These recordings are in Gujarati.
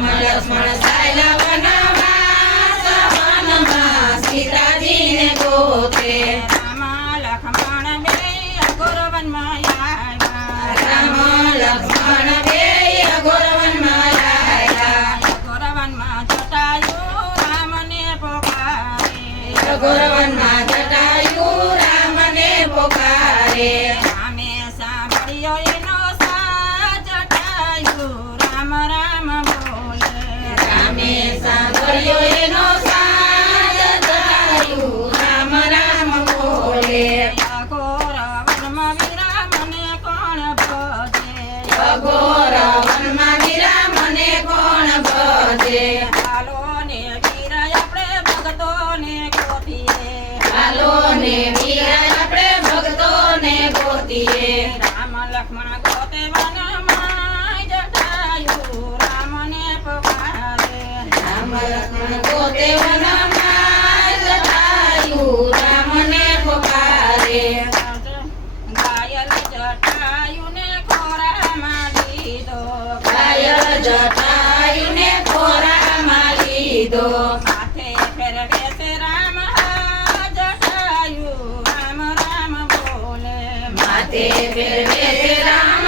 રામ લક્ષ્મણ સાયલા વનવાસ વનમાં સીતાજીને ગોતે રામ લક્ષ્મણ બે અઘોર વનમાં આવ્યા રામ લક્ષ્મણ બે અઘોર વનમાં આવ્યા અઘોર વનમાં જટાયુ રામને પોકારે અઘોર વનમાં જટાયુ રામને પોકારે રામે સાંભળ્યો એનો સાજ જટાયુ રામ રામ બોલે રામે સાંભળ્યો એનો સાજ જટાયુ રામ રામ બોલે અઘોર વનમાં વિરામને કોણ ભજે અઘોર વનમાં વીરા મને કોણ ભજે હાલો ને વીર આપણે ભગતોને ગોતીએ હાલો ને વીરા આપણે ભક્તોને ગોતીએ રામ લક્ષ્મણ ગોતે વનમાં જટાયુ રામને પોકારે રામ લક્ષ્મણ ગોતે વનમાં જટાયુ રામને પોકારે ઘાયલ જટાયુને ખોરામાં લીધો ઘાયલ જટાયુને ખોરામાં લીધો માથે ફેરવે છે રામ જટાયુ રામ રામ બોલે માથે ફેરવે છે રામ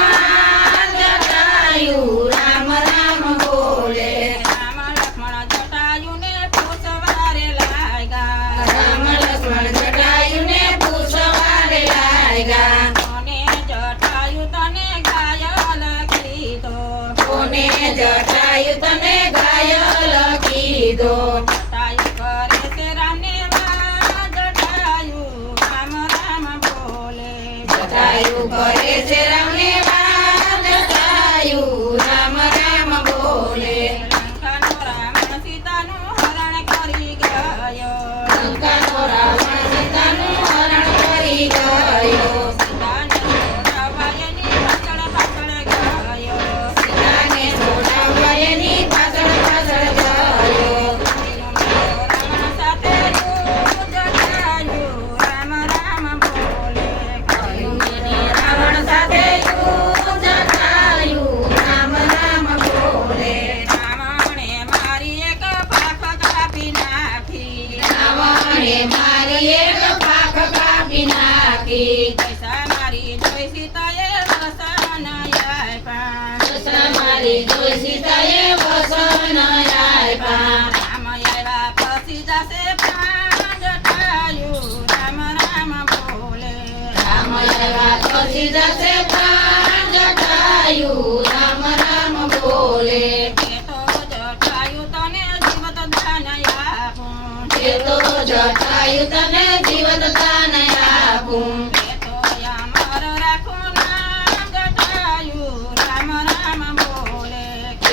જટાયુ રામ રામ બોલે રામ લક્ષ્મણ જટાયુને પૂછવારે લાગ્યા રામ લક્ષ્મણ જટાયુને પૂછવારે લાગ્યા કોને જટાયુ તને ઘાયલ કીધો કોને જટાયુ તને ઘાયલ કીધો જટાયુ કરે છે રામને વાજ જટાયુ રામ રામ બોલે જટાયુ કરે છે રામને વાજ જટાયુ રામ રામ બોલે લંકાનો રામ સીતાનું હરણ કરી ગયો લંકાનો રાવણ સીતાનું હરણ કરી ગયો સીતાને છોડાવવા એની પાછળ પાછળ ગયો સીતાને છોડાવવા એની પાછળ પાછળ ગયો રાવણ સાથે જટાયુ રામ રામ બોલે રાવણ સાથે જટાયુ રામ રામ બોલે રાવણે મારી એક પાખ કાપી નાખી રાવણે મારી એક પાખ કાપી નાખી પૈસા મારી જોઈ સીતાએ વસન આપ્યા મારી જોઈ સીતાએ વસન આપ્યા રામ આવ્યા પછી જશે પ્રાણ જટાયુ રામ રામ બોલે રામ આવ્યા પછી જશે પ્રાણ જટાયુ રામ રામ બોલે એ તો જટાયુ તને જીવત દાન આપું એ તો જટાયુ તને જીવત દાન આપું એ તો અમર રાખું નામ જટાયુ રામ રામ બોલે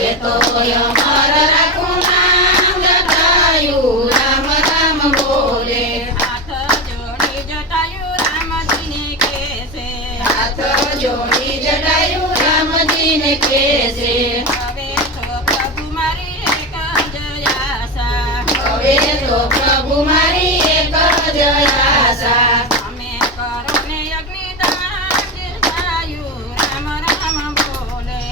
એ તો અમર રાખું નામ જટાયુ રામ રામ બોલે હાથ જોડી જટાયુ રામજીને કહેશે હાથ જોડી જટાયુ રામજીને કહેશે હવે તો પ્રભુ મારી એક જ આશા હવે તો પ્રભુ મારી એક જ આશા તમે કરો ને અગ્નિદાન જટાયુ રામ રામ બોલે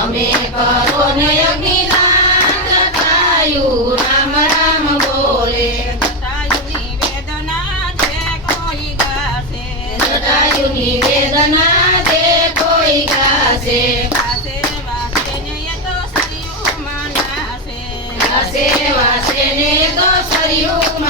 અમે કરો ને અગ્નિદાન જટાયુ રામ રામ બોલે જટાયુની વેદના જે કોઈ ગાશે જટાયુની વેદના જે કોઈ ગાશે ગાશે વાસે ને એ તો સરિયું માન્યાશે વાસે વાસે ને તો સરિયું